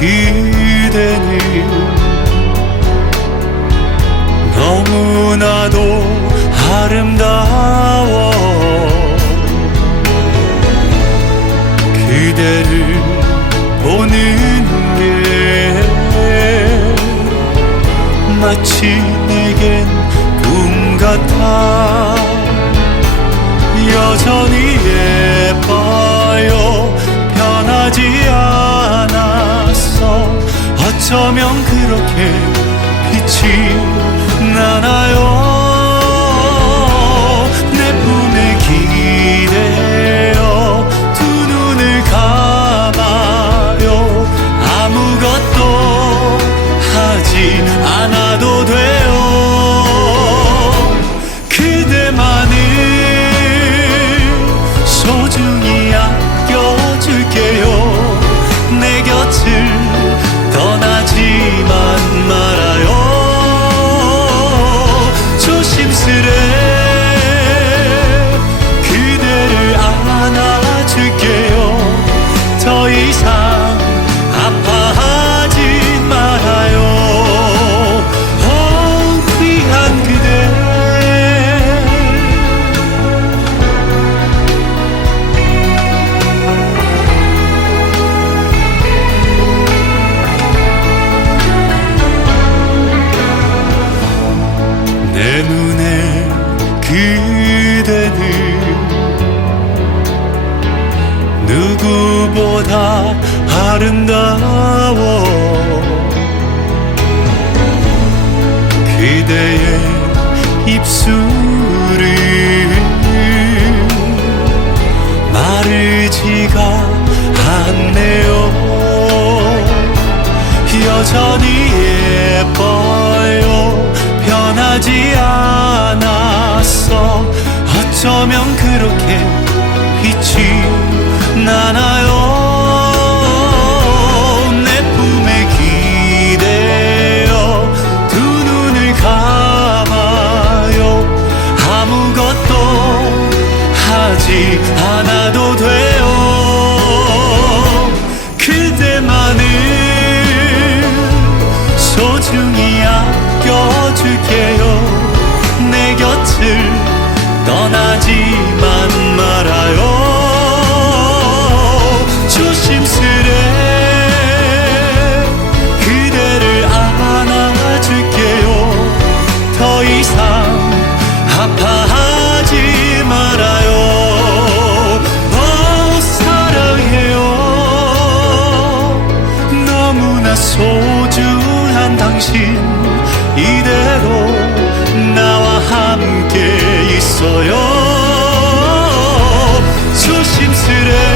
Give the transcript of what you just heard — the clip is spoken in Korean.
그대는 너무나도 아름다워. 그대를 보는 게 마치 내겐 꿈 같아. 여전히 예뻐요. 변하지 않았어 어쩌면 그렇게 빛이 나나요? 내 품에 기대어 두 눈을 감아요. 아무것도 하지 않아도 돼요. 그대만을 소중히 아껴줄게요. 내 곁을 누구보다 아름다워. 그대의 입술은 마르지가 않네요. 여전히 예뻐요. 변하지 않았어. 어쩌면 그렇게 빛이 나나요 떠나지만 말아요. 조심스레 그대를 안아줄게요. 더 이상 아파하지 말아요. 어 사랑해요. 너무나 소중한 당신 있어요. 조심스레